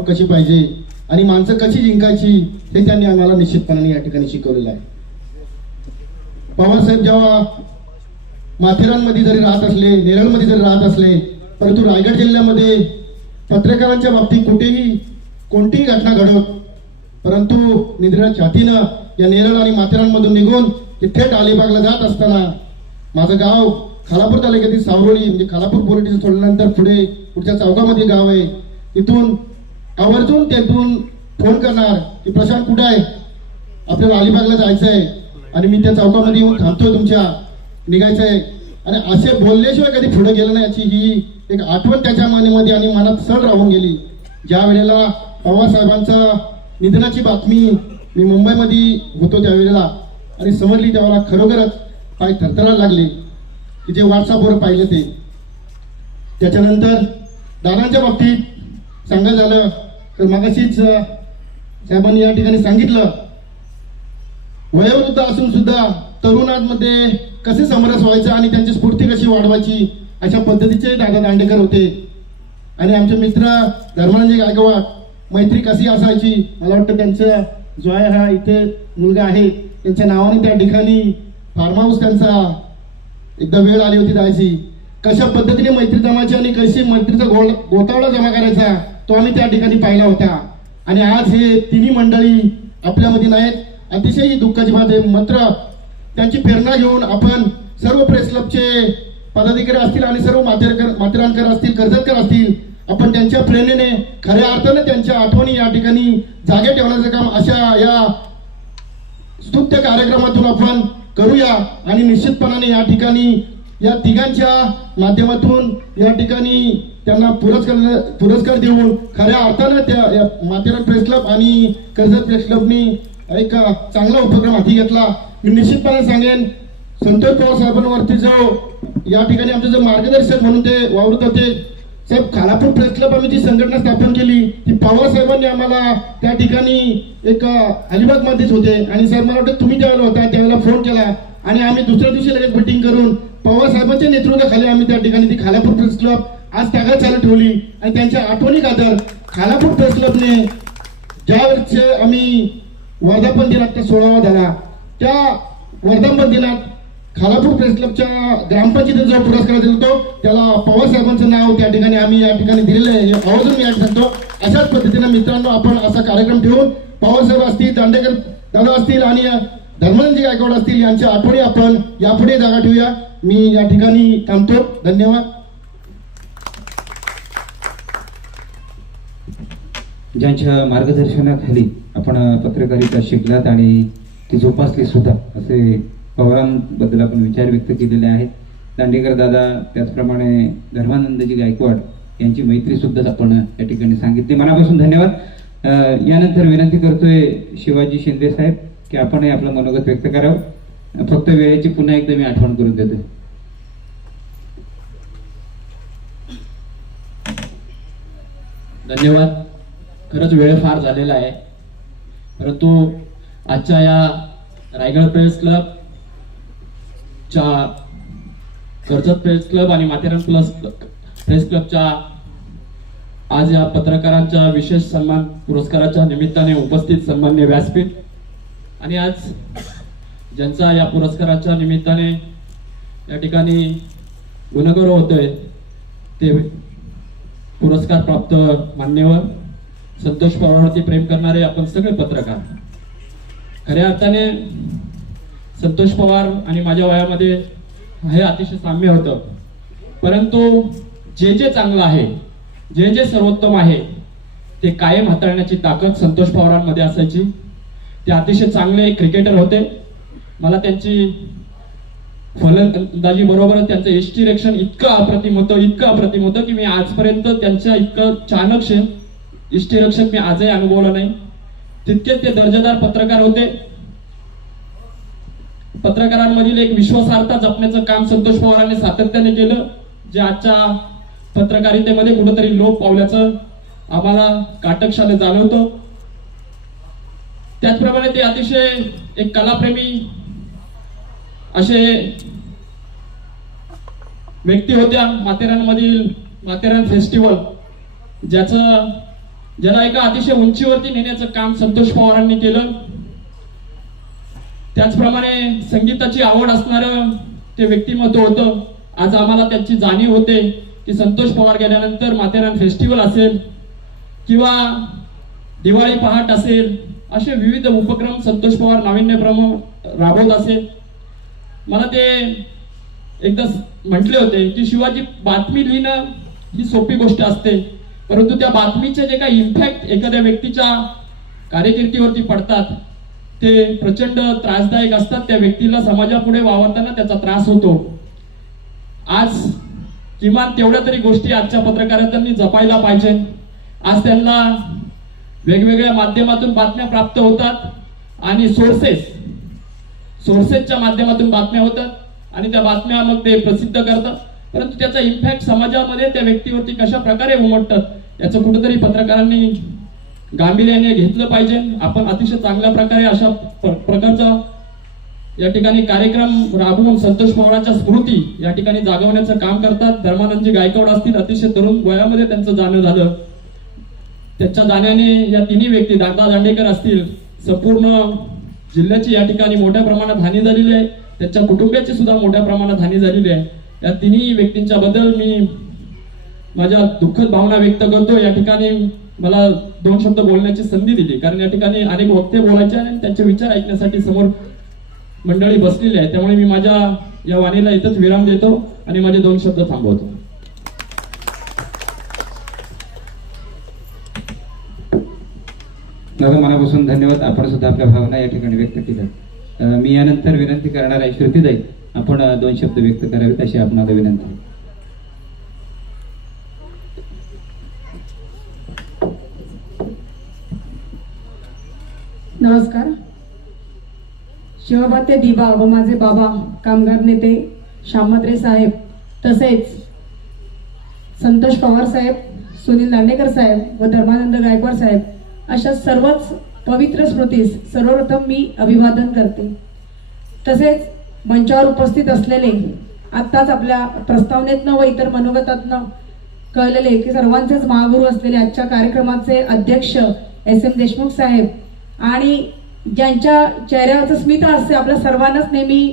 कशी पाहिजे आणि माणसं कशी जिंकायची हे त्यांनी आम्हाला निश्चितपणाने या ठिकाणी शिकवलेलं आहे. पवारसाहेब जेव्हा माथेरानमध्ये जरी राहत असले नेरळमध्ये जरी राहत असले परंतु रायगड जिल्ह्यामध्ये पत्रकारांच्या बाबतीत कुठेही कोणतीही घटना घडत परंतु निद्रा छातीनं या नेरळ आणि माथेरानमधून निघून ते थेट अलिबागला जात असताना माझं गाव खालापूर तालुक्यातील सावरोळी म्हणजे खालापूर पोलीस सोडल्यानंतर पुढे पुढच्या चौकामध्ये गाव आहे. तिथून आवर्जून त्यातून फोन करणार की प्रशांत कुठं आहे? आपल्याला अलिबागला जायचं आहे आणि मी त्या चौकामध्ये येऊन थांबतोय तुमच्या. निघायचं आहे आणि असे बोलल्याशिवाय कधी पुढे गेलं नाही याची ही एक आठवण त्याच्या मनामध्ये आणि मनात सड राहून गेली. ज्या वेळेला पवारसाहेबांचा निधनाची बातमी मी मुंबईमध्ये होतो त्यावेळेला आणि समजली त्यावेळेला खरोखरच पाय थरथरायला लागले. की जे व्हॉट्सअपवर पाहिलं ते. त्याच्यानंतर दादांच्या बाबतीत सांगायला झालं. तर मगाशीच साहेबांनी या ठिकाणी सांगितलं. वयोवृद्ध असून सुद्धा तरुणांमध्ये कसे समरस व्हायचं आणि त्यांची स्फूर्ती कशी वाढवायची अशा पद्धतीचे दादा दांडेकर होते. आणि आमचे मित्र धर्मानंद गायकवाड मैत्री कशी असायची मला वाटतं त्यांचा जो आहे हा इथे मुलगा आहे. त्यांच्या नावाने त्या ठिकाणी फार्म हाऊस त्यांचा एकदा वेळ आली होती जायची. कशा पद्धतीने मैत्री जमायची आणि कशी मैत्रीचा गोळ गोतावळा जमा करायचा तो आम्ही त्या ठिकाणी पाहिला होता आणि आज हे तिन्ही मंडळी आपल्यामध्ये नाहीत. अतिशय दुःखाची बात आहे. मात्र त्यांची प्रेरणा घेऊन आपण सर्व प्रेस क्लबचे पदाधिकारी असतील आणि सर्व माथेरकर माथेरानकर असतील कर्जतकर असतील आपण त्यांच्या प्रेरणेने खऱ्या अर्थाने त्यांच्या आठवणी या ठिकाणी जागे ठेवण्याचं काम अशा या स्तुत्य कार्यक्रमातून आपण करूया. आणि निश्चितपणाने या ठिकाणी या तिघांच्या माध्यमातून या ठिकाणी त्यांना पुरस्कार पुरस्कार देऊन खऱ्या अर्थानं त्या माथेरान प्रेस क्लब आणि कर्जत प्रेस क्लबनी एक चांगला उपक्रम हाती घेतला. मी निश्चितपणे सांगेन संतोष पवार साहेबांवरती जो या ठिकाणी आमचे जो मार्गदर्शक म्हणून ते वावरत होते साहेब खालापूर प्रेस क्लब आम्ही जी संघटना स्थापन केली ती पवार साहेबांनी आम्हाला त्या ठिकाणी एक अलिबाग मध्येच होते. आणि साहेब मला वाटतं तुम्ही त्यावेळेला होता त्यावेळेला फोन केला. आणि आम्ही दुसऱ्या दिवशी लगेच मिटिंग करून पवार साहेबांच्या नेतृत्वाखाली आम्ही त्या ठिकाणी ती खालापूर प्रेस क्लब आज त्यागा चालू ठेवली आणि त्यांच्या आठवणी खातर खालापूर प्रेस क्लबने ज्या वेळेस आम्ही वर्धापन दिनात सोळावा झाला त्या वर्धापन दिनात खालापूर प्रेस क्लबच्या ग्रामपंचायतीत जो पुरस्कार दिला त्याला पवार साहेबांचं नाव त्या ठिकाणी आम्ही या ठिकाणी दिलेलं आहे हे आवर्जून मी या सांगतो. अशाच पद्धतीने मित्रांनो आपण असा कार्यक्रम ठेवून पवार साहेब असतील दांडेकर दादा असतील आणि धर्मानंदजी गायकवाड असतील यांच्या आठवणी आपण यापुढे जागा ठेवूया. मी या ठिकाणी थांबतो. धन्यवाद. ज्यांच्या मार्गदर्शनाखाली आपण पत्रकारिता शिकलात आणि ती जोपासली सुद्धा असे पवारांबद्दल आपण विचार व्यक्त केलेले आहेत. दांडेकर दादा त्याचप्रमाणे धर्मानंदजी गायकवाड यांची मैत्री सुद्धा आपण या ठिकाणी सांगितली. मनापासून धन्यवाद. यानंतर विनंती करतोय शिवाजी शिंदे साहेब की आपणही आपलं मनोगत व्यक्त करावं. फक्त वेळेची पुन्हा एकदा मी आठवण करून देतोय. धन्यवाद. खरंच वेळ फार झालेला आहे. परंतु आजच्या या रायगड प्रेस क्लब च्या कर्जत प्रेस क्लब आणि माथेरान प्लस प्रेस क्लबच्या आज या पत्रकारांच्या विशेष सन्मान पुरस्काराच्या निमित्ताने उपस्थित सन्मान्य व्यासपीठ आणि आज ज्यांचा या पुरस्काराच्या निमित्ताने या ठिकाणी गुणगौरव होतोय ते पुरस्कार प्राप्त मान्यवर संतोष पवारांवरती प्रेम करणारे आपण सगळे पत्रकार. खऱ्या अर्थाने संतोष पवार आणि माझ्या वयामध्ये हे अतिशय साम्य होतं. परंतु जे जे चांगलं आहे जे जे सर्वोत्तम आहे ते कायम हाताळण्याची ताकद संतोष पवारांमध्ये असायची. ते अतिशय चांगले क्रिकेटर होते. मला त्यांची फलंदाजी बरोबर त्यांचं इष्टिरेक्शन इतकं अप्रतिम होतं इतकं अप्रतिम होतं की मी आजपर्यंत त्यांच्या इतकं चाणक्य इष्टिरक्षक मी आजही अनुभवलं नाही. तितकेच ते दर्जेदार पत्रकार होते. पत्रकारांमधील एक विश्वासार्हता जपण्याचं काम संतोष पवारांनी सातत्याने केलं जे आजच्या पत्रकारितेमध्ये कुठंतरी लोप पावल्याचं आम्हाला काटकशाने जाणवतं. त्याचप्रमाणे ते अतिशय एक कलाप्रेमी असे व्यक्ती होत्या माथेरानमधील माथेरान फेस्टिवल ज्याचं ज्याला एका अतिशय उंचीवरती नेण्याचं काम संतोष पवारांनी केलं. त्याचप्रमाणे संगीताची आवड असणारं ते व्यक्तिमत्व होतं. आज आम्हाला त्यांची जाणीव होते की संतोष पवार गेल्यानंतर माथेरान फेस्टिवल असेल किंवा दिवाळी पहाट असेल असे विविध उपक्रम संतोष पवार नाविन्यप्रम राबवत असेल. मला ते एकदा म्हटले होते की शिवाजी बातमी लिहिणं ही सोपी गोष्ट असते. परंतु त्या बातमीचे जे काही इम्पॅक्ट एखाद्या व्यक्तीच्या कार्यकिर्दीवरती पडतात ते प्रचंड त्रासदायक असतात. त्या व्यक्तीला समाजापुढे वावरताना त्याचा त्रास होतो. आज किमान तेवढ्या तरी गोष्टी आजच्या पत्रकारांनी जपायला पाहिजे. आज त्यांना वेगवेगळ्या माध्यमातून बातम्या प्राप्त होतात आणि सोर्सेस सोर्सेसच्या माध्यमातून बातम्या होतात आणि त्या बातम्या मग ते प्रसिद्ध करतात. परंतु त्याचा इम्पॅक्ट समाजामध्ये त्या व्यक्तीवरती कशा प्रकारे उमटतात याचं कुठेतरी पत्रकारांनी गांभीर्याने घेतलं पाहिजे. आपण अतिशय चांगल्या प्रकारे अशा प्रकारचा या ठिकाणी कार्यक्रम राबवून संतोष पवारांच्या स्मृती या ठिकाणी जागवण्याचं काम करतात. धर्मानंदजी गायकवाड असतील अतिशय तरुण वयामध्ये त्यांचं जाणं झालं. त्याच्या जाण्याने या तिन्ही व्यक्ती दादा दांडेकर असतील संपूर्ण जिल्ह्याची या ठिकाणी मोठ्या प्रमाणात हानी झालेली आहे. त्याच्या कुटुंबियाची सुद्धा मोठ्या प्रमाणात हानी झालेली आहे. या तिन्ही व्यक्तींच्या बद्दल मी माझ्या दुःखद भावना व्यक्त करतो. या ठिकाणी मला दोन शब्द बोलण्याची संधी दिली. कारण या ठिकाणी अनेक वक्ते बोलायचे आणि त्यांचे विचार ऐकण्यासाठी समोर मंडळी बसलेली आहे त्यामुळे मी माझ्या या वाणीला इथंच विराम देतो आणि माझे दोन शब्द थांबवतो. दादा मनापासून धन्यवाद. आपण सुद्धा आपल्या भावना या ठिकाणी व्यक्त केल्या. मी यानंतर विनंती करणार आहे श्रुतीदाई आपण दोन शब्द व्यक्त करावेत अशी आपणाला विनंती नमस्कार. नमस्कार शिवबाते दिबा व माझे बाबा कामगार नेते श्यामत्रे साहेब तसेच संतोष पवार साहेब सुनील दांडेकर साहेब व धर्मानंद गायकवाड साहेब अशा सर्वच पवित्र स्मृतीस सर्वप्रथम मी अभिवादन करते. तसेच मंचावर उपस्थित असलेले आत्ताच आपल्या प्रस्तावनेतनं व इतर मनोगतातनं कळलेले की सर्वांचेच महागुरू असलेले आजच्या कार्यक्रमाचे अध्यक्ष एस एम देशमुख साहेब आणि ज्यांच्या चेहऱ्यावरचं स्मित असते आपल्या सर्वांनाच नेहमी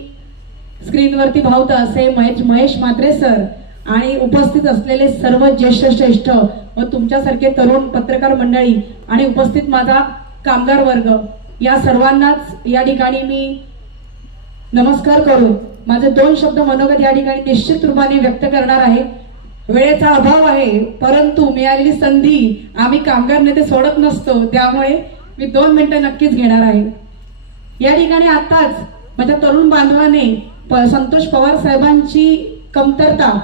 स्क्रीनवरती भावतं असे महेश महेश म्हात्रे सर आणि उपस्थित असलेले सर्व ज्येष्ठ श्रेष्ठ व तुमच्यासारखे तरुण पत्रकार मंडळी आणि उपस्थित माझा कामगार वर्ग या सर्वांनाच या ठिकाणी मी नमस्कार करून माझे दोन शब्द मनोगत या ठिकाणी निश्चित रूपाने व्यक्त करणार आहे. वेळेचा अभाव आहे परंतु मिळालेली संधी आम्ही कामगार नेते सोडत नसतो. त्यामुळे मी दोन मिनिटं नक्कीच घेणार आहे. या ठिकाणी आताच माझ्या तरुण बांधवाने प- संतोष पवार साहेबांची कमतरता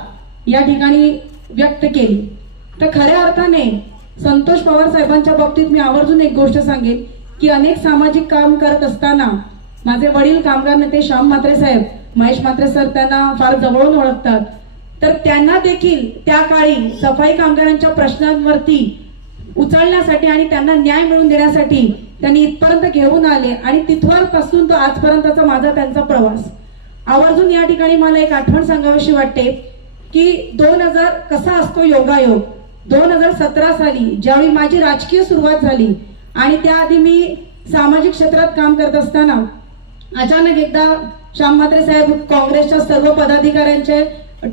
या ठिकाणी व्यक्त केली. तर खऱ्या अर्थाने संतोष पवार साहेबांच्या बाबतीत मी आवर्जून एक गोष्ट सांगेन की अनेक सामाजिक काम करत असताना माझे वडील कामगार नेते श्याम म्हात्रे साहेब महेश म्हात्रे सर त्यांना फार जवळून ओळखतात. तर त्यांना देखील त्या काळी सफाई कामगारांच्या प्रश्नांवरती उचलण्यासाठी आणि त्यांना न्याय मिळवून देण्यासाठी त्यांनी इथपर्यंत घेऊन आले आणि तिथवरपासून तो आजपर्यंतचा माझा त्यांचा प्रवास. आवर्जून या ठिकाणी मला एक आठवण सांगावीशी वाटते की दोन हजार कसा असतो योगायोग? दोन हजार सतरा साली ज्यावेळी माझी राजकीय सुरुवात झाली आणि त्याआधी मी सामाजिक क्षेत्रात काम करत असताना अचानक एकदा श्याम म्हात्रे साहेब काँग्रेसच्या सर्व पदाधिकाऱ्यांचे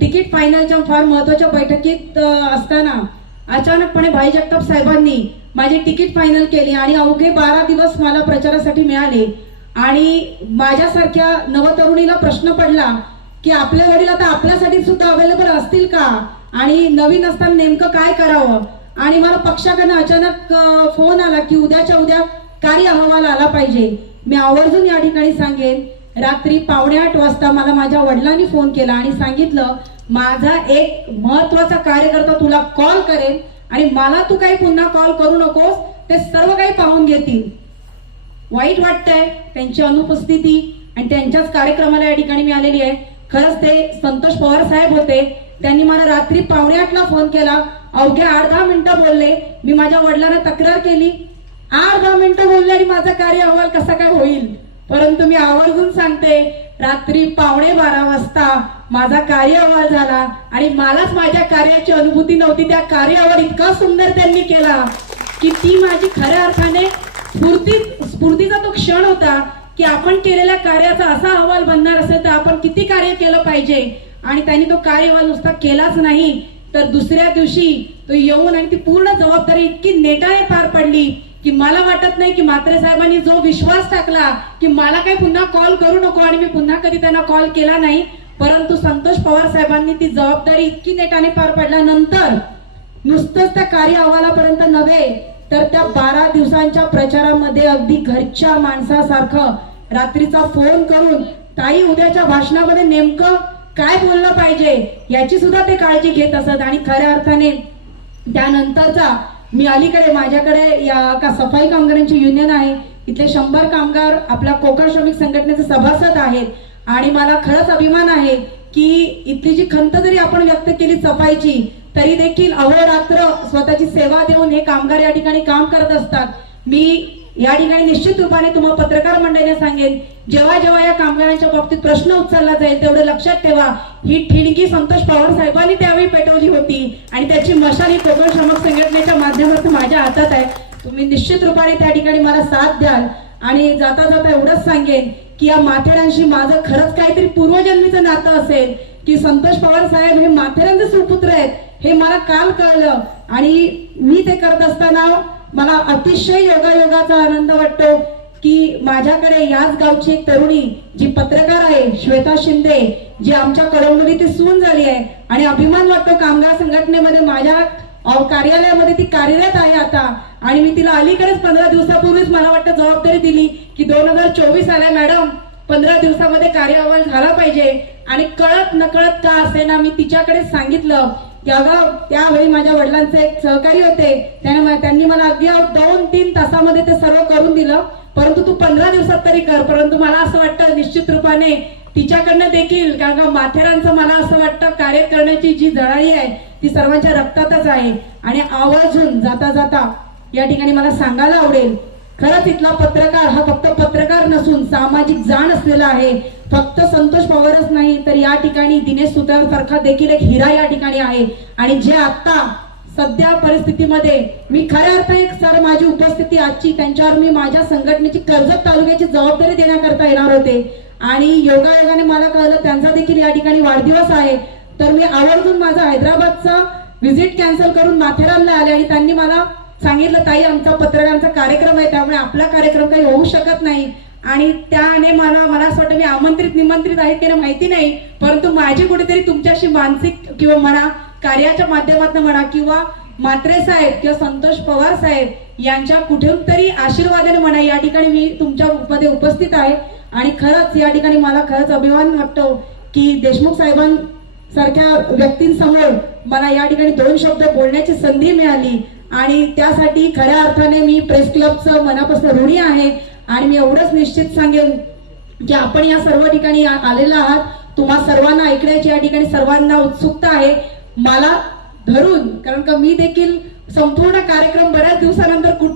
तिकीट फायनलच्या फार महत्त्वाच्या बैठकीत असताना अचानकपणे भाई जगताप साहेबांनी माझी तिकीट फायनल केली आणि अवघे बारा दिवस मला प्रचारासाठी मिळाले. आणि माझ्यासारख्या नवतरुणीला प्रश्न पडला की आपले वडील आता आपल्यासाठी सुद्धा अवेलेबल असतील का? आणि नवीन असताना नेमकं काय करावं? आणि मला पक्षाकडनं अचानक फोन आला की उद्याच्या उद्या कार्य अहवाल आला पाहिजे. मी आवर्जून या ठिकाणी सांगेन. रात्री पावणे आठ वाजता मला माझ्या वडिलांनी फोन केला आणि सांगितलं माझा एक महत्त्वाचा कार्यकर्ता तुला कॉल करेल आणि मला तू काही पुन्हा कॉल करू नकोस ते सर्व काही पाहून घेतील. वाईट वाटतंय त्यांची अनुपस्थिती आणि त्यांच्याच कार्यक्रमाला या ठिकाणी मी आलेली आहे. खरंच ते संतोष पवार साहेब होते. त्यांनी मला रात्री पावणे आठला फोन केला. अवघ्या आठ दहा मिनिटं बोलले. मी माझ्या वडिलांना तक्रार केली. आठ दहा मिनिटं बोलले आणि माझा कार्य अहवाल कसा काय होईल? परंतु मी आवर्जून सांगते रात्री पावणे बारा वाजता माझा कार्य अहवाल झाला आणि मलाच माझ्या कार्याची अनुभूती नव्हती. त्या कार्यावर इतका सुंदर त्यांनी केला की ती माझी खऱ्या अर्थाने स्फूर्ती स्फूर्तीचा तो क्षण होता की आपण केलेल्या कार्याचा असा अहवाल बनणार असेल तर आपण किती कार्य केलं पाहिजे? आणि त्यांनी तो कार्य नुसता केलाच नाही. तर दुसऱ्या दिवशी तो येऊन आणि ती पूर्ण जबाबदारी इतकी नेटाने पार पडली की मला वाटत नाही की मात्रे साहेबांनी जो विश्वास टाकला की मला काही पुन्हा कॉल करू नको आणि मी पुन्हा कधी त्यांना कॉल केला नाही परंतु संतोष पवार साहेबांनी ती जबाबदारी इतकी नेटाने पार पडल्यानंतर नुसतंच त्या कार्य अहवालापर्यंत नव्हे तर त्या बारा दिवसांच्या प्रचारामध्ये अगदी घरच्या माणसासारखं रात्रीचा फोन करून ताई उद्याच्या भाषणामध्ये नेमकं काय बोललं पाहिजे याची सुद्धा ते काळजी घेत असत. आणि खऱ्या अर्थाने त्यानंतरचा मी अलीकडे माझ्याकडे या का सफाई कामगारांची युनियन आहे. इथले शंभर कामगार आपल्या कोकण श्रमिक संघटनेचे सभासद आहेत. आणि मला खरंच अभिमान आहे की इथली जी खंत जरी आपण व्यक्त केली सफाईची तरी देखील अहोरात्र स्वतःची सेवा देऊन हे कामगार या ठिकाणी काम करत असतात. मी या ठिकाणी निश्चित रूपाने तुम्हाला पत्रकार मंडळीने सांगेन जेव्हा जेव्हा या कामगारांच्या बाबतीत प्रश्न उचलला जाईल तेवढं लक्षात ठेवा. ही ठिणगी संतोष पवार साहेबांनी त्यावेळी पेटवली होती आणि त्याची मशाल ही कोकण श्रमक संघटनेच्या माध्यमातून माझ्या हातात आहे. तुम्ही निश्चित रूपाने त्या ठिकाणी मला साथ द्याल आणि जाता जाता एवढंच सांगेन की या माथेरांशी माझं खरंच काहीतरी पूर्वजन्मीचं नातं असेल की संतोष पवार साहेब हे माथेरांचे सुपुत्र आहेत हे मला काल कळलं. आणि मी ते करत असताना मला अतिशय योगायोगाचा आनंद वाटतो की माझ्याकडे याच गावची एक तरुणी जी पत्रकार आहे श्वेता शिंदे जी आमच्या कळमनुरी ती सून झाली आहे. आणि अभिमान वाटतो कामगार संघटनेमध्ये माझ्या कार्यालयामध्ये ती कार्यरत आहे आता. आणि मी तिला अलीकडेच पंधरा दिवसापूर्वीच मला वाटतं जबाबदारी दिली की दोन हजार चोवीस आल्या मॅडम. पंधरा दिवसामध्ये कार्य अहवाल झाला पाहिजे. आणि कळत नकळत का असे ना मी तिच्याकडे सांगितलं. की अगं त्यावेळी माझ्या वडिलांचे एक सहकारी होते. त्याने त्यांनी मला अगदी दोन तीन तासामध्ये ते सर्व करून दिलं. परंतु तू पंधरा दिवसात तरी कर. परंतु मला असं वाटतं निश्चित रूपाने तिच्याकडनं देखील कारण का माथेरांचं मला असं वाटतं कार्य करण्याची जी जळाळी आहे ती सर्वांच्या रक्तातच आहे. आणि आवर्जून जाता जाता या ठिकाणी मला सांगायला आवडेल. खरंच इथला पत्रकार हा फक्त पत्रकार नसून सामाजिक जाण असलेला आहे. फक्त संतोष पवारच नाही तर या ठिकाणी दिनेश सुतार सारखा देखील एक हिरा या ठिकाणी आहे. आणि जे आता सध्या परिस्थितीमध्ये मी खऱ्या अर्थाने एक सर माझी उपस्थिती आजची त्यांच्यावर मी माझ्या संघटनेची कर्जत तालुक्याची जबाबदारी देण्याकरता येणार होते. आणि योगायोगाने मला कळलं त्यांचा देखील या ठिकाणी वाढदिवस आहे. तर मी आवर्जून माझा हैदराबादचा व्हिजिट कॅन्सल करून माथेरानला आले आणि त्यांनी मला सांगितलं ताई आमचा पत्रकारांचा कार्यक्रम आहे त्यामुळे आपला कार्यक्रम काही होऊ शकत नाही. आणि त्याने मला मला असं वाटतं मी आमंत्रित निमंत्रित आहे की माहिती नाही परंतु माझी कुठेतरी तुमच्याशी मानसिक किंवा म्हणा कार्याच्या माध्यमातून म्हणा किंवा मात्रे साहेब किंवा संतोष पवार साहेब यांच्या कुठून तरी आशीर्वादाने म्हणा या ठिकाणी मी तुमच्या मध्ये उपस्थित आहे. आणि खरंच या ठिकाणी मला खरंच अभिमान वाटतो की देशमुख साहेबां सारख्या व्यक्तींसमोर मला या ठिकाणी दोन शब्द बोलण्याची संधी मिळाली. आणि त्यासाठी खऱ्या अर्थाने मी प्रेस क्लबचं मनापासून ऋणी आहे. आणि मी एवढंच निश्चित सांगेन की आपण या सर्व ठिकाणी आलेला आहात. तुम्हा सर्वांना ऐकण्याची या ठिकाणी सर्वांना उत्सुकता आहे. मला धरून कारण का मी देखील संपूर्ण कार्यक्रम बऱ्याच दिवसानंतर कुठे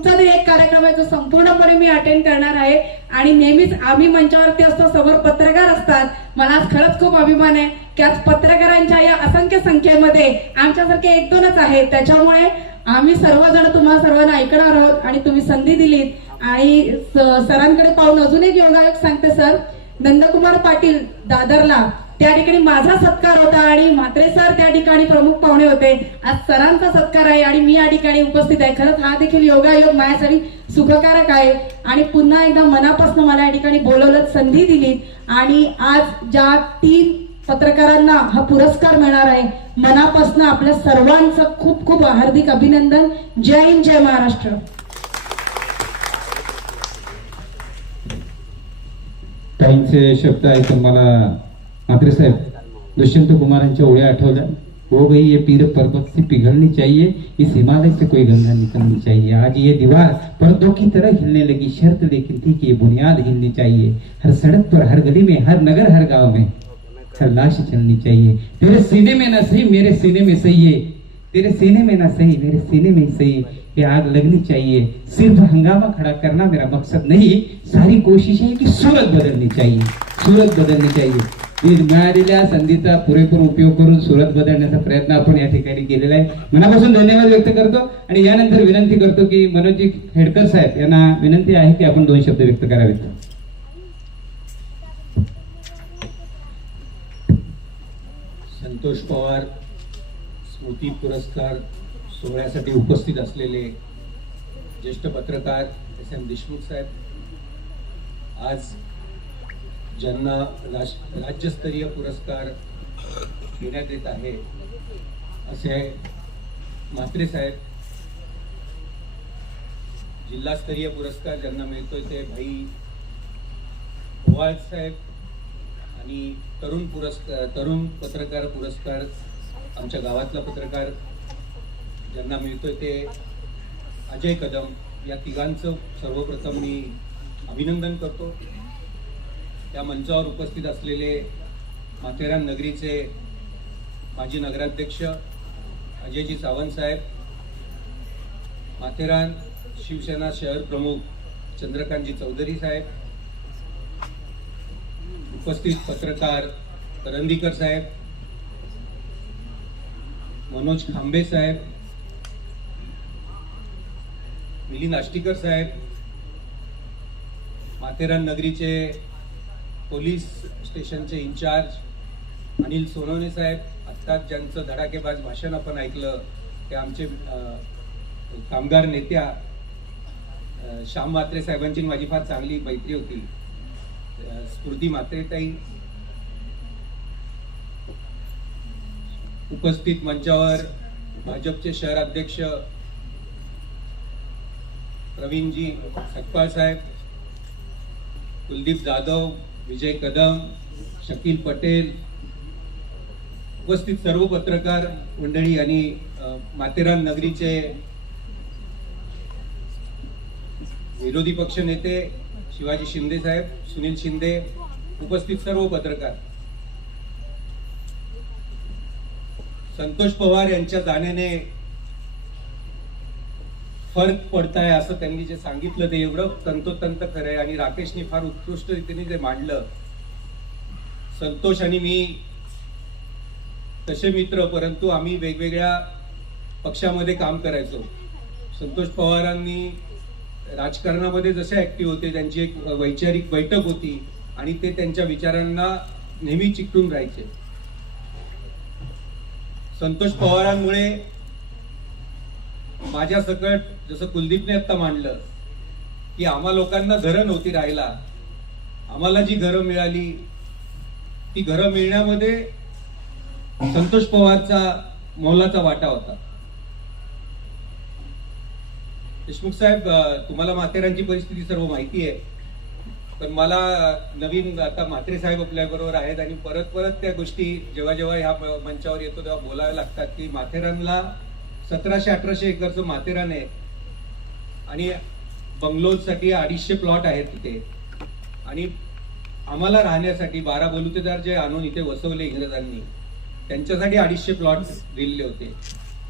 कार्यक्रम आहे जो संपूर्णपणे मी अटेंड करणार आहे. आणि नेहमीच आम्ही मंचावरती असतो समोर पत्रकार असतात. मला आज खरंच खूप अभिमान आहे की आज पत्रकारांच्या या असंख्य संख्येमध्ये आमच्यासारखे एक दोनच आहेत. त्याच्यामुळे आम्ही सर्वजण तुम्हाला सर्वांना ऐकणार आहोत आणि तुम्ही संधी दिलीत. आणि सरांकडे पाहून अजून एक योगायोग सांगते सर. नंदकुमार पाटील दादरला. त्या ठिकाणी माझा सत्कार होता आणि म्हात्रे सर त्या ठिकाणी प्रमुख पाहुणे होते. आज सरांचा सत्कार आहे आणि मी या ठिकाणी उपस्थित आहे. खरंच हा देखील योगायोग माझ्यासाठी सुखकारक आहे. आणि पुन्हा एकदा मनापासून मला या ठिकाणी बोलवलं संधी दिली. आणि आज ज्या तीन पत्रकारांना हा पुरस्कार मिळणार आहे मनापासून आपल्या सर्वांचं खूप खूप हार्दिक अभिनंदन. जय हिंद जय महाराष्ट्र. काहींचे शब्द आहे मला मात्रे साहेब, दुष्यंत कुमारांच्या ओळ्या आठवल्या. हो ये पीर पर्वत से पिघलनी चाहिए, इस हिमालय से कोई गंगा निकलनी चाहिए. आज ये दीवार पर्दों की तरह हिलने लगी. शर्त लेकिन थी कि ये बुनियाद हिलनी चाहिए. हर सड़क पर, हर गली में, हर नगर, हर गाँव में हर लाश चलनी चाहिए. तेरे सीने में ना सही, मेरे सीने में सही है. तेरे सीने में ना सही, मेरे सीने में सही ये आग लगनी चाहिए. सिर्फ़ हंगामा खड़ा करना मेरा मकसद नहीं. सारी कोशिश है कि सूरत बदलनी चाहिए. सूरत बदलनी चाहिए. ही मिळालेल्या संधीचा पुरेपूर उपयोग करून सुरत बदलण्याचा प्रयत्न आपण या ठिकाणी केलेला आहे. मनापासून धन्यवाद व्यक्त करतो आणि यानंतर विनंती करतो की मनोजी खेडकर साहेब यांना विनंती आहे की आपण दोन शब्द व्यक्त करावेत. संतोष पवार स्मृती पुरस्कार सोहळ्यासाठी उपस्थित असलेले ज्येष्ठ पत्रकार एस एम देशमुख साहेब. आज ज्यांना राज राज्यस्तरीय पुरस्कार देण्यात येत आहे असे म्हात्रे साहेब जिल्हास्तरीय पुरस्कार ज्यांना मिळतोय ते भाई ओवाळ साहेब आणि तरुण पुरस्कार तरुण पत्रकार पुरस्कार आमच्या गावातला पत्रकार ज्यांना मिळतोय ते अजय कदम या तिघांचं सर्वप्रथम मी अभिनंदन करतो. त्या मंचावर उपस्थित असलेले माथेरान नगरीचे माजी नगराध्यक्ष अजयजी सावंत साहेब माथेरान शिवसेना शहर प्रमुख चंद्रकांतजी चौधरी साहेब उपस्थित पत्रकार करंदीकर साहेब मनोज खांबे साहेब मिलिंद आष्टीकर साहेब माथेरान नगरीचे पोलीस स्टेशनचे इन्चार्ज अनिल सोनवणे साहेब आत्ताच ज्यांचं धडाकेबाज भाषण आपण ऐकलं ते आमचे कामगार नेत्या श्याम म्हात्रे साहेबांची माझी फार चांगली मैत्री होती. स्मृती स्फूर्ती म्हात्रेताई उपस्थित मंचावर भाजपचे शहर अध्यक्ष प्रवीणजी सकपाळ साहेब कुलदीप जाधव विजय कदम शकील पटेल उपस्थित सर्व पत्रकार मंडळी आणि माथेरान नगरीचे विरोधी पक्ष नेते शिवाजी शिंदे साहेब सुनील शिंदे उपस्थित सर्व पत्रकार. संतोष पवार यांच्या जाण्याने फरक पडताय असं त्यांनी जे सांगितलं ते एवढं तंतोतंत खरंय. आणि राकेशने फार उत्कृष्ट रीतीने ते मांडलं संतोष आणि मी तसे मित्र परंतु आम्ही वेगवेगळ्या पक्षामध्ये काम करायचो. संतोष पवारांनी राजकारणामध्ये जसे ऍक्टिव्ह होते त्यांची एक वैचारिक बैठक होती आणि ते त्यांच्या विचारांना नेहमी चिकटून राहायचे. संतोष पवारांमुळे माझ्या सकट जसं कुलदीपने आता मांडलं की आम्हा लोकांना घरं नव्हती राहायला. आम्हाला जी घरं मिळाली ती घरं मिळण्यामध्ये संतोष पवारचा मोलाचा वाटा होता. देशमुख साहेब तुम्हाला माथेरांची परिस्थिती सर्व माहिती आहे पण मला नवीन आता म्हात्रे साहेब आपल्याबरोबर आहेत आणि परत परत त्या गोष्टी जेव्हा जेव्हा ह्या मंचावर येतो तेव्हा बोलाव्या लागतात की माथेरानला सतराशे अठराशे एकरचं माथेरान आहे. आणि बंगलोजसाठी अडीचशे प्लॉट आहेत तिथे. आणि आम्हाला राहण्यासाठी बारा बलुतेदार जे आणून इथे वसवले इंग्रजांनी त्यांच्यासाठी अडीचशे प्लॉट दिलेले होते.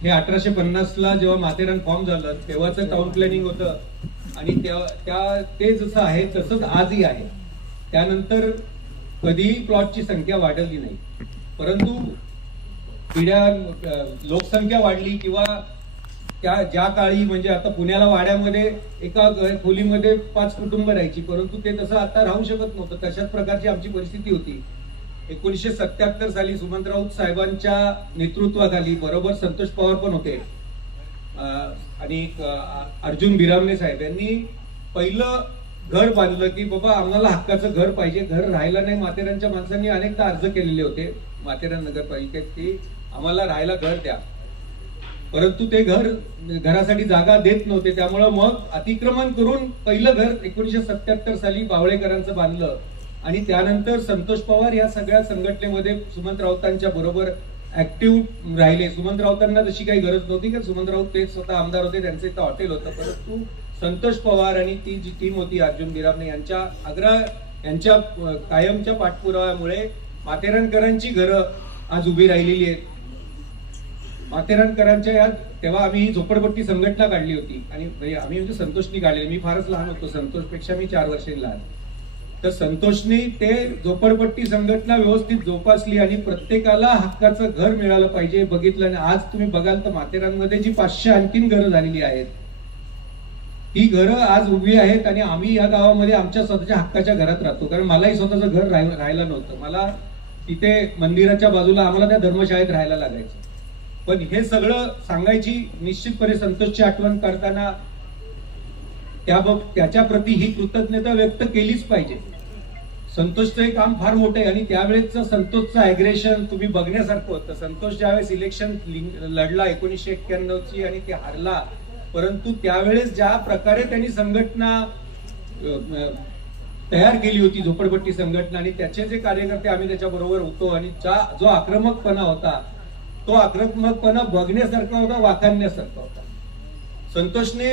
हे अठराशे पन्नास ला जेव्हा माथेरान फॉर्म झालं तेव्हाच टाउन प्लॅनिंग होतं. आणि त्या त्या- ते जसं आहे तसंच आजही आहे. त्यानंतर कधीही प्लॉटची संख्या वाढली नाही. परंतु पिढ्या लोकसंख्या वाढली किंवा त्या ज्या काळी म्हणजे आता पुण्याला वाड्यामध्ये एका खोलीमध्ये पाच कुटुंब राहायची परंतु ते तसं आता राहू शकत नव्हतं. तशाच प्रकारची आमची परिस्थिती होती. एकोणीसशे सत्याहत्तर साली सुमंतराव साहेबांच्या नेतृत्वाखाली बरोबर संतोष पवार पण होते. आणि अर्जुन बिरामणे साहेब यांनी पहिलं घर बांधलं की बाबा आम्हाला हक्काचं घर पाहिजे. घर राहायला नाही माथेरानच्या माणसांनी अनेकदा अर्ज केलेले होते. माथेरान नगरपालिकेत की आम्हाला राहायला घर द्या. परंतु ते घर घरासाठी जागा देत नव्हते. त्यामुळं मग अतिक्रमण करून पहिलं घर एकोणीशे सत्याहत्तर साली बावळेकरांचं बांधलं. आणि त्यानंतर संतोष पवार या सगळ्या संघटनेमध्ये सुमंत राऊतांच्या बरोबर ऍक्टिव्ह राहिले. सुमंत राऊतांना तशी काही गरज नव्हती कारण सुमंत राऊत ते स्वतः आमदार होते त्यांचं इथं हॉटेल होतं. परंतु संतोष पवार आणि ती जी टीम होती अर्जुन बिरामने यांच्या आग्रा यांच्या कायमच्या पाठपुराव्यामुळे माथेरानकरांची घरं आज उभी राहिलेली आहेत. माथेरानकरांच्या यात तेव्हा आम्ही ही झोपडपट्टी संघटना काढली होती. आणि म्हणजे आम्ही म्हणजे संतोषनी काढलेली मी फारच लहान होतो. संतोषपेक्षा मी चार वर्षांनी लहान. तर संतोषने ते झोपडपट्टी संघटना व्यवस्थित जोपासली आणि प्रत्येकाला हक्काचं घर मिळालं पाहिजे बघितलं आणि आज तुम्ही बघाल तर माथेरानमध्ये जी पाचशे आणखीन घरं झालेली आहेत ही घरं आज उभी आहेत आणि आम्ही या गावामध्ये आमच्या स्वतःच्या हक्काच्या घरात राहतो. कारण मलाही स्वतःचं घर राहिलं राहायला नव्हतं. मला तिथे मंदिराच्या बाजूला आम्हाला त्या धर्मशाळेत राहायला लागायचं. पण हे सगळं सांगायची निश्चितपणे संतोषची आठवण करताना त्या त्याच्या प्रती ही कृतज्ञता व्यक्त केलीच पाहिजे. संतोषचं हे काम फार मोठं आहे आणि त्यावेळेचं संतोषचं अॅग्रेशन तुम्ही बघण्यासारखं होतं. संतोष ज्यावेळेस इलेक्शन लढला एकोणीसशे एक्क्याण्णवची आणि ते हारला परंतु त्यावेळेस ज्या प्रकारे त्यांनी संघटना तयार केली होती झोपडपट्टी संघटना आणि त्याचे जे कार्यकर्ते आम्ही त्याच्याबरोबर होतो आणि ज्या- जो आक्रमकपणा होता तो आक्रमकपणा बघण्यासारखा होता वाखाणण्यासारखा होता. संतोषने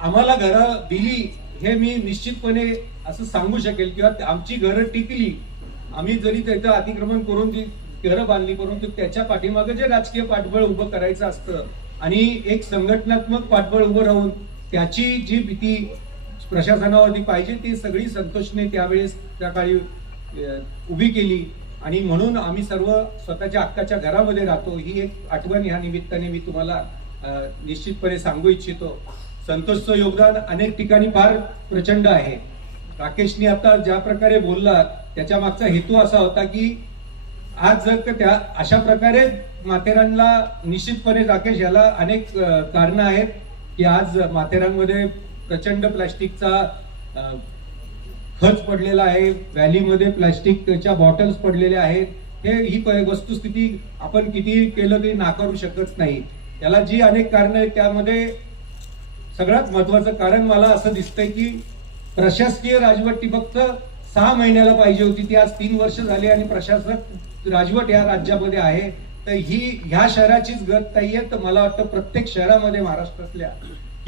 आम्हाला घरं दिली हे मी निश्चितपणे असं सांगू शकेल किंवा आमची घरं टिकली. आम्ही जरी त्याचं अतिक्रमण करून ती घरं बांधली परंतु त्याच्या पाठीमागे जे राजकीय पाठबळ उभं करायचं असतं आणि एक संघटनात्मक पाठबळ उभं राहून त्याची जी भीती प्रशासनावरती पाहिजे ती सगळी संतोषने त्यावेळेस त्या काळी उभी केली. आणि म्हणून आम्ही सर्व स्वतःच्या अक्काच्या घरामध्ये राहतो. ही एक आठवण या निमित्ताने मी तुम्हाला निश्चितपणे सांगू इच्छितो. संतोषचं योगदान अनेक ठिकाणी फार प्रचंड आहे. राकेशनी आता ज्या प्रकारे बोलला त्याच्या मागचा हेतू असा होता की आज जर का त्या अशा प्रकारे माथेरानला निश्चितपणे राकेश याला अनेक कारण आहेत की आज माथेरानमध्ये प्रचंड प्लास्टिकचा खर्च खच पडलेला आहे व्हॅलीमध्ये प्लॅस्टिकच्या बॉटल्स पडलेल्या आहेत. हे ही प- वस्तुस्थिती आपण किती केलं तरी नाकारू शकत नाही. त्याला जी अनेक कारणं आहेत त्यामध्ये सगळ्यात महत्वाचं कारण मला असं दिसतंय की प्रशासकीय राजवट ती फक्त सहा महिन्याला पाहिजे होती. ती आज तीन वर्ष झाली आणि प्रशासक राजवट या राज्यामध्ये आहे. तर ही ह्या शहराचीच गत नाहीये तर मला वाटतं प्रत्येक शहरामध्ये महाराष्ट्रातल्या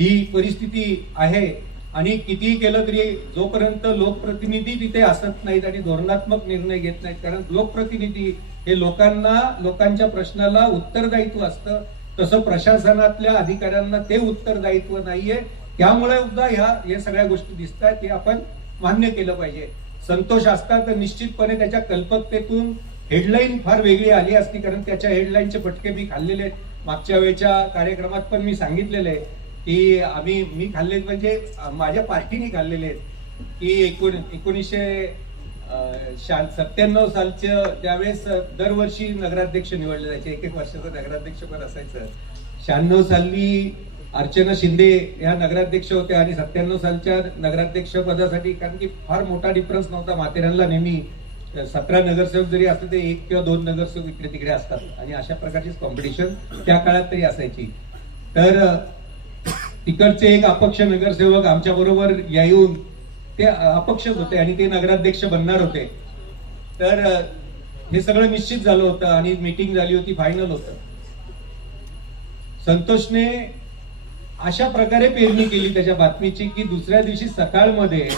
ही परिस्थिती आहे. आणि कितीही केलं तरी जोपर्यंत लोकप्रतिनिधी तिथे असत नाहीत आणि धोरणात्मक निर्णय घेत नाहीत कारण लोकप्रतिनिधी हे लोकांना लोकांच्या प्रश्नाला उत्तरदायित्व असतं. तसं प्रशासनातल्या अधिकाऱ्यांना ते उत्तरदायित्व नाहीये. त्यामुळे सुद्धा ह्या या सगळ्या गोष्टी दिसत आहेत हे आपण मान्य केलं पाहिजे. संतोष असता तर निश्चितपणे त्याच्या कल्पकतेतून हेडलाईन फार वेगळी आली असती कारण त्याच्या हेडलाईनचे फटके मी खाल्लेले आहेत. मागच्या वेळच्या कार्यक्रमात पण मी सांगितलेले आहे. की आम्ही मी खाल्ले म्हणजे माझ्या पार्टीने खाल्लेले आहेत की एकोण एकोणीसशे सत्त्याण्णव सालच्या त्यावेळेस दरवर्षी नगराध्यक्ष निवडले जायचे. एक एक वर्षाचं नगराध्यक्ष पण असायचं. शहाण्णव साली अर्चना शिंदे या नगराध्यक्ष होत्या आणि सत्त्याण्णव सालच्या नगराध्यक्ष पदासाठी कारण की फार मोठा डिफरन्स नव्हता माथेरानला नेहमी. सतरा नगरसेवक जरी असले तरी एक किंवा दोन नगरसेवक इकडे तिकडे असतात. आणि अशा प्रकारचीच कॉम्पिटिशन त्या काळात तरी असायची. तर तिकडचे एक अपक्ष नगरसेवक आमच्या बरोबर येऊन ते अपक्षच होते आणि ते नगराध्यक्ष बनणार होते. तर हे सगळं निश्चित झालं होतं आणि मीटिंग झाली होती फायनल होतं. संतोषने अशा प्रकारे पेरणी केली त्याच्या बातमीची की दुसऱ्या दिवशी सकाळमध्ये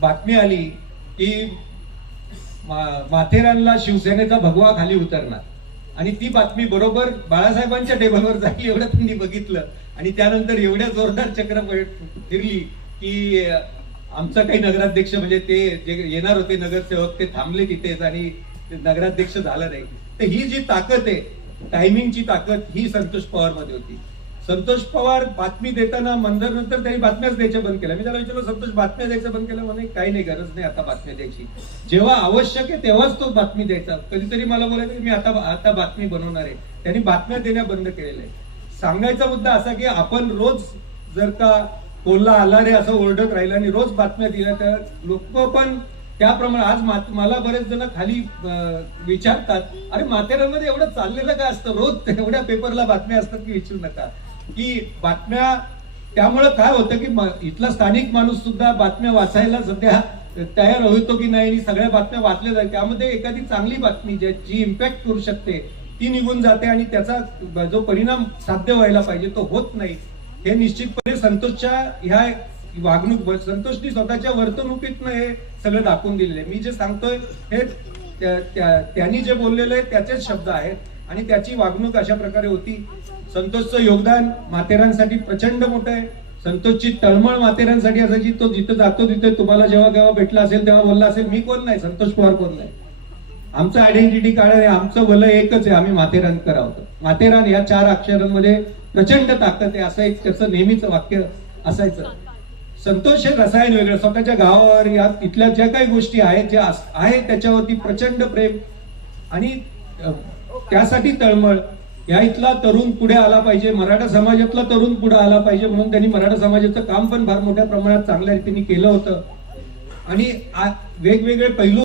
बातमी आली की माथेरानला शिवसेनेचा भगवा खाली उतरणार. आणि ती बातमी बरोबर बाळासाहेबांच्या टेबलवर झाली एवढं त्यांनी बघितलं. आणि त्यानंतर एवढ्या जोरदार चक्र फिरली की आमचा काही नगराध्यक्ष म्हणजे ते जे येणार होते नगरसेवक ते थांबले तिथेच आणि ते नगराध्यक्ष झाला नाही. तर ही जी ताकद आहे टायमिंगची ताकद ही संतोष पवारमध्ये होती. संतोष पवार बातमी देताना मंदर नंतर त्यांनी बातम्याच द्यायच्या बंद केल्या. मी त्याला विचारलं संतोष बातम्या द्यायचं बंद केलं म्हणे काही नाही गरज नाही आता बातम्या द्यायची. जेव्हा आवश्यक आहे तेव्हाच तो बातमी द्यायचा. कधीतरी मला बोलायचं की मी आता आता बातमी बनवणार आहे. त्यांनी बातम्या देण्या बंद केलेल्या आहे सांगायचा मुद्दा असा की आपण रोज जर का कोल्हा आला रे असं ओरडत राहिलं आणि रोज बातम्या दिल्या तर लोक पण त्याप्रमाणे आज मला बरेच जण खाली विचारतात अरे माथेरानमध्ये एवढं चाललेलं काय असतं रोज? एवढ्या पेपरला बातम्या असतात की विचारू नका. की बातम्या त्यामुळं काय होतं की इथला स्थानिक माणूस सुद्धा बातम्या वाचायला सध्या तयार होतो की नाही आणि सगळ्या बातम्या वाचल्या जातात. त्यामध्ये एखादी चांगली बातमी ज्या- जी इम्पॅक्ट करू शकते ती निघून जाते आणि त्याचा जो परिणाम साध्य व्हायला पाहिजे तो होत नाही. हे निश्चितपणे संतोषच्या ह्या वागणूक संतोषनी स्वतःच्या वर्तणुकीतनं हे सगळं दाखवून दिलेलं आहे. मी जे सांगतोय हे त्यानी त्यांनी जे बोललेलं आहे त्याचेच शब्द आहेत. आणि त्याची वागणूक अशा प्रकारे होती. संतोषचं योगदान माथेरानसाठी प्रचंड मोठं आहे. संतोषची तळमळ माथेरानसाठी असायची तो जिथं जातो तिथे तुम्हाला जेव्हा केव्हा भेटला असेल तेव्हा बोलला असेल मी कोण नाही? संतोष पवार कोण नाही? आमचं आयडेंटिटी कार्ड आहे. आमचं भलं एकच आहे. आम्ही माथेरानकर आहोत माथेरान या चार अक्षरांमध्ये प्रचंड ताकद आहे. असं एक त्याचं नेहमीच वाक्य असायचं. संतोष हे रसायन वेगळं. स्वतःच्या गावावर या तिथल्या ज्या काही गोष्टी आहेत ज्या आहेत त्याच्यावरती प्रचंड प्रेम. आणि त्यासाठी तळमळ. या इथला तरुण पुढे आला पाहिजे. मराठा समाजातला तरुण पुढे आला पाहिजे म्हणून त्यांनी मराठा समाजाचं काम पण फार मोठ्या प्रमाणात चांगल्या रीतीने केलं होतं. आणि वेगवेगळे पैलू